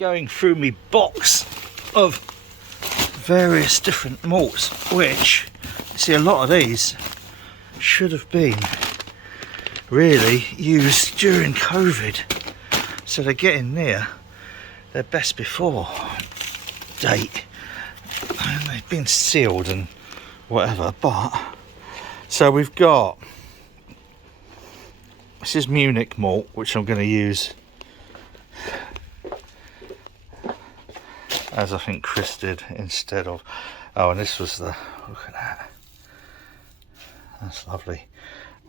going through my box of various different malts, which, see, a lot of these should have been really used during COVID, so they're getting near their best before date, and they've been sealed and whatever. But so we've got, this is Munich malt, which I'm going to use as I think Chris did instead of, oh, and this was the, look at that, that's lovely.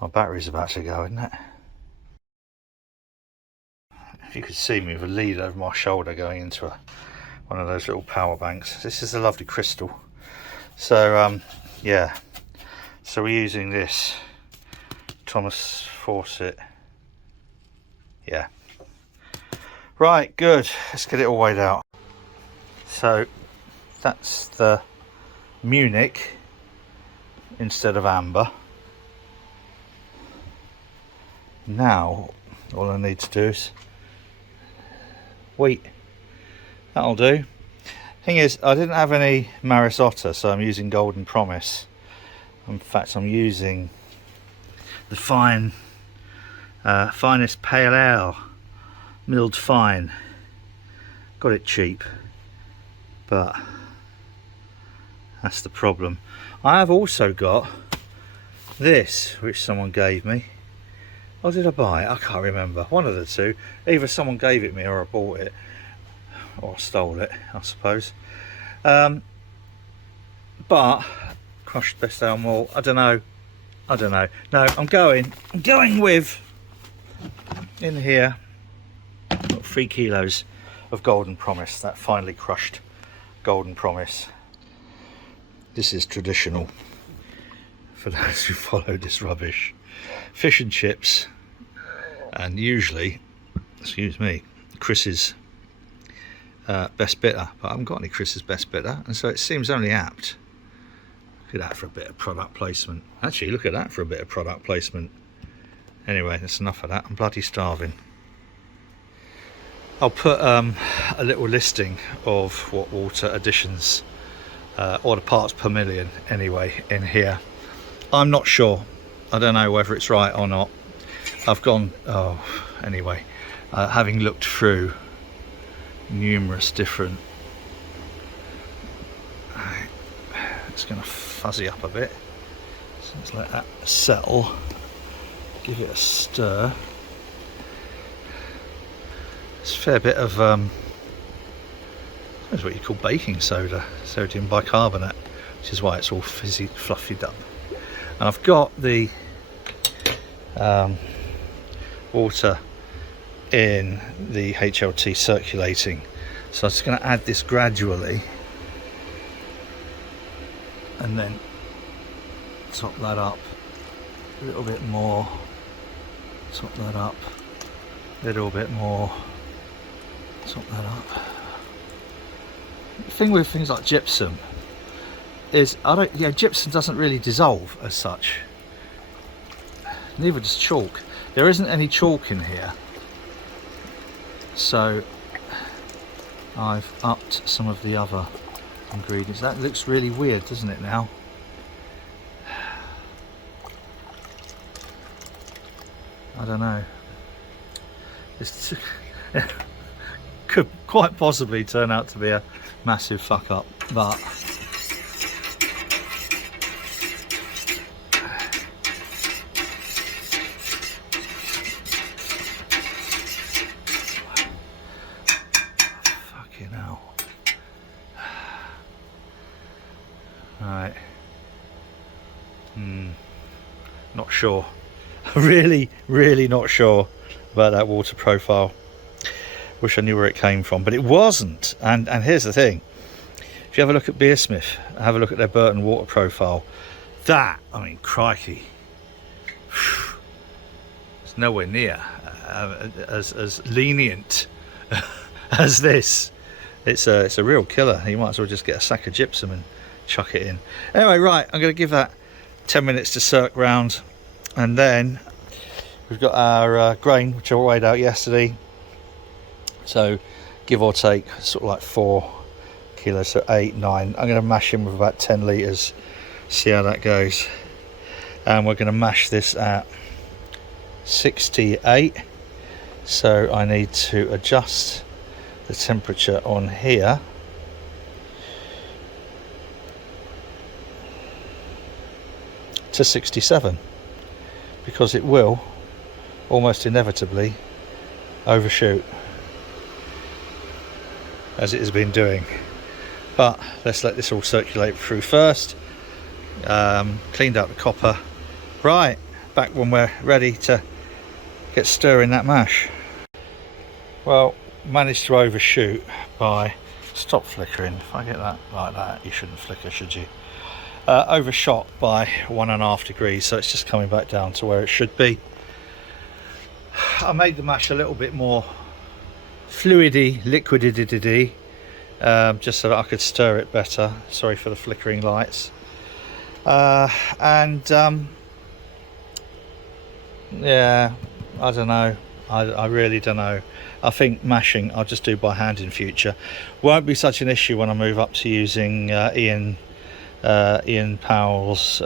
My battery's about to go, isn't it? If you could see me with a lead over my shoulder going into one of those little power banks. This is a lovely crystal. So yeah, so we're using this Thomas Fawcett. Yeah, right, good, let's get it all weighed out. So that's the Munich instead of amber. Now all I need to do is wheat. That'll do. Thing is, I didn't have any Maris Otter, so I'm using Golden Promise. In fact, I'm using the finest pale ale, milled fine. Got it cheap, but that's the problem. I have also got this, which someone gave me. Or did I buy it? I can't remember. One of the two. Either someone gave it me or I bought it. Or stole it, I suppose. But crushed best ale malt, I don't know. No, I'm going with, in here, got 3 kilos of Golden Promise, that finely crushed Golden Promise. This is traditional for those who follow this rubbish. Fish and chips, and usually, excuse me, Chris's best bitter, but I haven't got any Chris's best bitter, and so it seems only apt. Look at that for a bit of product placement. Actually, look at that for a bit of product placement. Anyway, that's enough of that. I'm bloody starving. I'll put a little listing of what water additions, or the parts per million anyway, in here. I'm not sure. I don't know whether it's right or not. I've gone, anyway, having looked through numerous different, it's going to fuzzy up a bit, so let's let that settle, give it a stir. It's a fair bit of that's what you call baking soda, sodium bicarbonate, which is why it's all fizzy, fluffied up. And I've got the water in the HLT circulating, so I'm just going to add this gradually and then top that up a little bit more, top that up a little bit more, top that up. The thing with things like gypsum is gypsum doesn't really dissolve as such, neither does chalk. There isn't any chalk in here, so I've upped some of the other ingredients. That looks really weird, doesn't it now? I don't know. This could quite possibly turn out to be a massive fuck up, but Right. Not sure. really not sure about that water profile. Wish I knew where it came from, but it wasn't. And here's the thing. If you have a look at Beersmith, have a look at their Burton water profile, that, I mean, crikey, it's nowhere near as lenient as this. It's a real killer. You might as well just get a sack of gypsum and chuck it in. Anyway, right, I'm going to give that 10 minutes to circ round, and then we've got our grain, which I weighed out yesterday. So give or take, sort of like 4 kilos, so 8, 9. I'm going to mash him with about 10 litres, see how that goes. And we're going to mash this at 68, so I need to adjust the temperature on here to 67, because it will almost inevitably overshoot, as it has been doing. But let's let this all circulate through first. Cleaned out the copper. Right, back when we're ready to get stirring that mash. Well, managed to overshoot by, stop flickering, if I get that like that, you shouldn't flicker, should you? Overshot by 1.5 degrees, so it's just coming back down to where it should be. I made the mash a little bit more fluidy, liquidity, just so that I could stir it better. Sorry for the flickering lights. Yeah, I don't know. I really don't know. I think mashing I'll just do by hand in future. Won't be such an issue when I move up to using Ian Powell's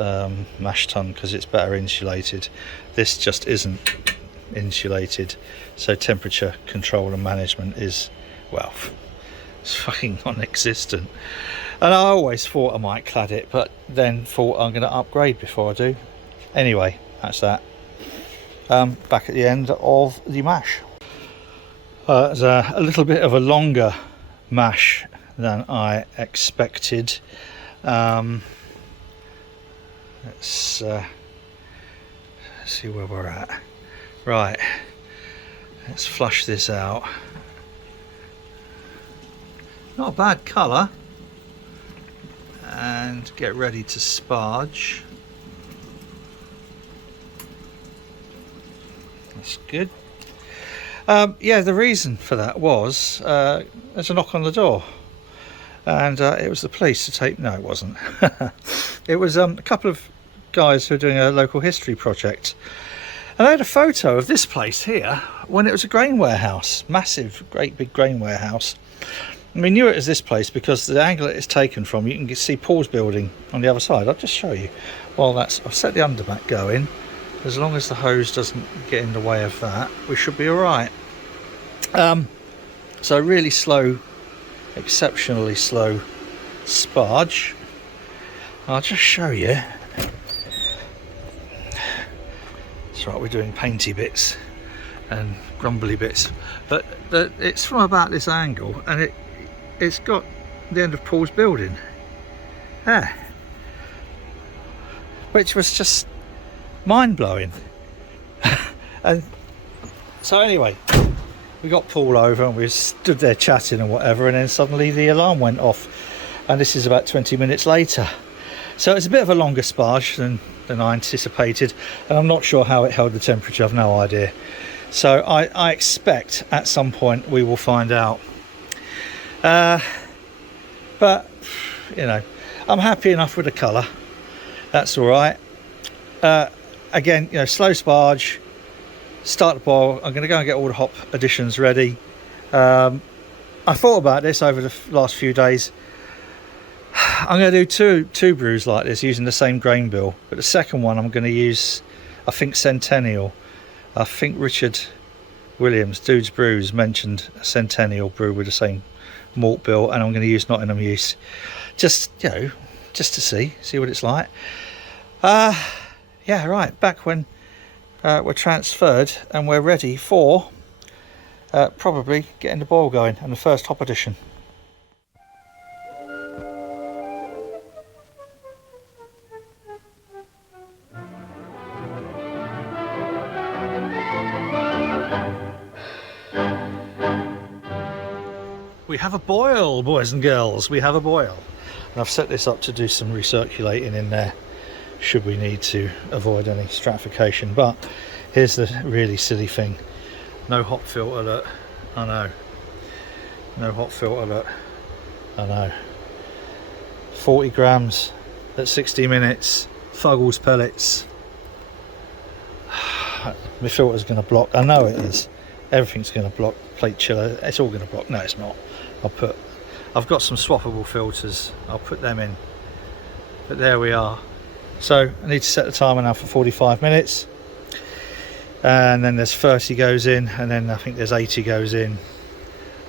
mash tun, because it's better insulated. This just isn't insulated, so temperature control and management is, well, it's fucking non-existent. And I always thought I might clad it, but then thought I'm going to upgrade before I do. Anyway, that's that. Back at the end of the mash. It's a little bit of a longer mash than I expected. Let's see where we're at. Right, let's flush this out. Not a bad colour. And get ready to sparge. That's good. Yeah, the reason for that was there's a knock on the door, and it was the police to take. No, it wasn't. It was a couple of guys who are doing a local history project, and I had a photo of this place here when it was a grain warehouse, massive, great big grain warehouse. And we knew it as this place because the angle it's taken from, you can see Paul's building on the other side. I'll just show you. Well, I've set the underback going. As long as the hose doesn't get in the way of that, we should be all right. So really slow, exceptionally slow sparge. I'll just show you. That's right, we're doing painty bits and grumbly bits, but it's from about this angle, and it's got the end of Paul's building there, which was just mind-blowing. And so anyway, we got Paul over and we stood there chatting and whatever, and then suddenly the alarm went off, and this is about 20 minutes later. So it's a bit of a longer sparge than I anticipated, and I'm not sure how it held the temperature. I've no idea. So I expect at some point we will find out. But you know, I'm happy enough with the colour. That's all right. Again, you know, slow sparge, start the boil. I'm going to go and get all the hop additions ready. I thought about this over the last few days. I'm going to do two brews like this using the same grain bill, but the second one I'm going to use, I think, Centennial. I think Richard Williams, Dude's Brews, mentioned a Centennial brew with the same malt bill, and I'm going to use Nottingham Use, just, you know, just to see what it's like. Yeah, right, back when we're transferred and we're ready for probably getting the boil going and the first hop addition. We have a boil, boys and girls, we have a boil. And I've set this up to do some recirculating in there, should we need to avoid any stratification. But here's the really silly thing. No hop filter alert. I know. No hop filter alert. I know. 40 grams at 60 minutes. Fuggles pellets. My filter's going to block. I know it is. everything's going to block. Plate chiller, it's all going to block. No, it's not. I've got some swappable filters, I'll put them in, but there we are. So I need to set the timer now for 45 minutes, and then there's 30 goes in, and then I think there's 80 goes in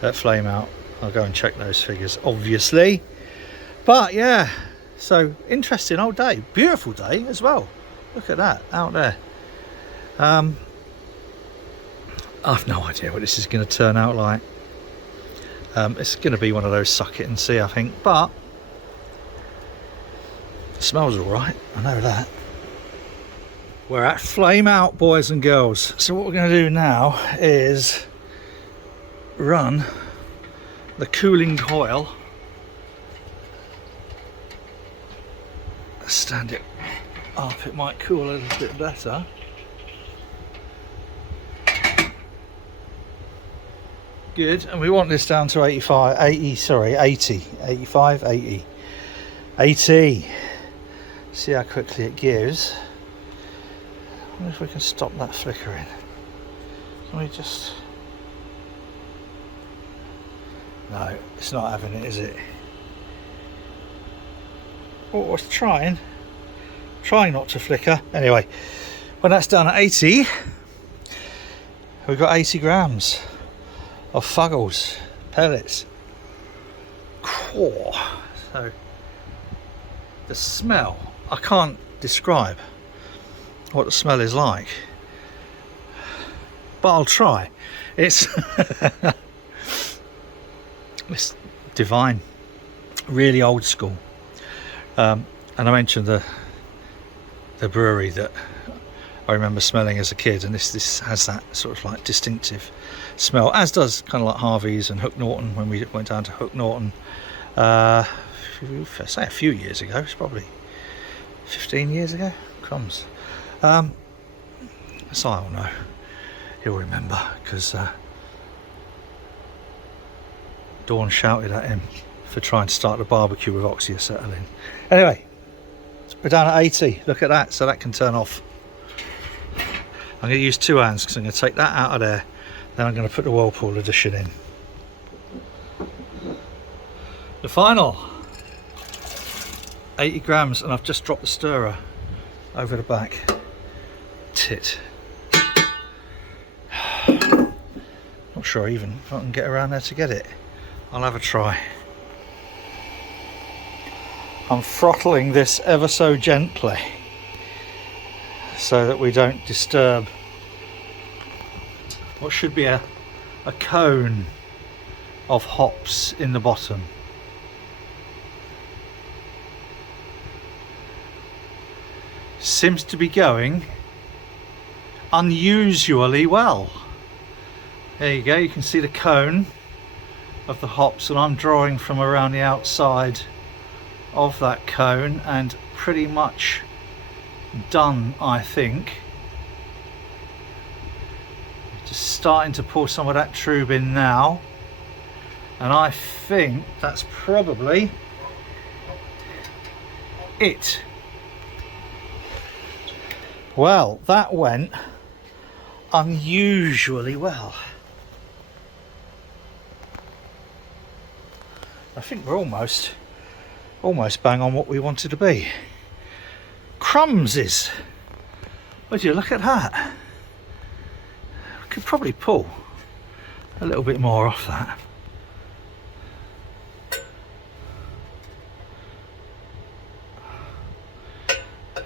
at flame out. I'll go and check those figures, obviously. But yeah, so interesting old day, beautiful day as well. Look at that out there. I've no idea what this is going to turn out like. It's going to be one of those suck it and see, I think, but it smells all right, I know that. We're at flame out, boys and girls. So what we're going to do now is run the cooling coil. Stand it up, it might cool a little bit better. Good, and we want this down to 80. See how quickly it gives. I wonder if we can stop that flickering. Can we just... No, it's not having it, is it? Oh, it's trying not to flicker. Anyway, when that's done at 80, we've got 80 grams of Fuggles pellets. Cool. So the smell, I can't describe what the smell is like, but I'll try. It's it's divine, really old school. And I mentioned the brewery that I remember smelling as a kid, and this has that sort of like distinctive smell, as does kind of like Harvey's and Hook Norton when we went down to Hook Norton, say a few years ago. It's probably 15 years ago. Crumbs. So I'll know. He'll remember, because Dawn shouted at him for trying to start the barbecue with oxyacetylene. Anyway, we're down at 80. Look at that. So that can turn off. I'm going to use two hands because I'm going to take that out of there. Then I'm going to put the Whirlpool edition in. The final 80 grams, and I've just dropped the stirrer over the back. Tit. Not sure even if I can get around there to get it. I'll have a try. I'm throttling this ever so gently so that we don't disturb what should be a cone of hops in the bottom. Seems to be going unusually well. There you go, you can see the cone of the hops, and I'm drawing from around the outside of that cone, and pretty much done, I think. Just starting to pour some of that trube in now, and I think that's probably it. Well, that went unusually well. I think we're almost bang on what we wanted to be. Crumbses! Would you look at that? We could probably pull a little bit more off that.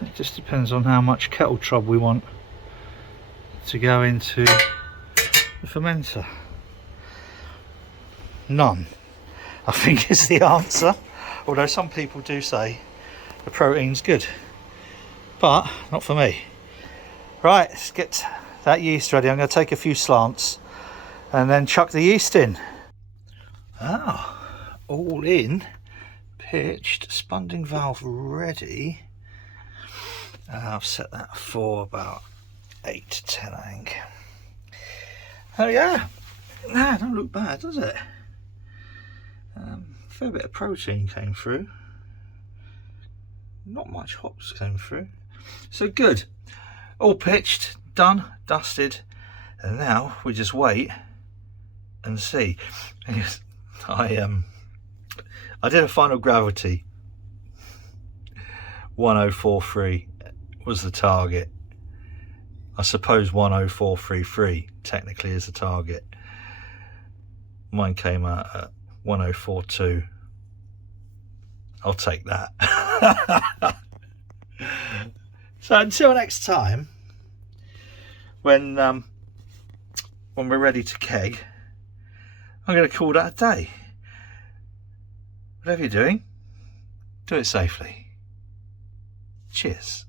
It just depends on how much kettle trub we want to go into the fermenter. None, I think, is the answer. Although some people do say the protein's good, but not for me. Right, let's get that yeast ready. I'm going to take a few slants and then chuck the yeast in. Ah, all in, pitched, spunding valve ready. I've set that for about 8 to 10, I think. Oh yeah, nah, don't look bad, does it? Fair bit of protein came through. Not much hops came through. So good. All pitched, done, dusted. And now we just wait and see. I did a final gravity. 1043 was the target. I suppose 10433 technically is the target. Mine came out at 1042. I'll take that. So until next time, when we're ready to keg, I'm going to call that a day. Whatever you're doing, do it safely. Cheers.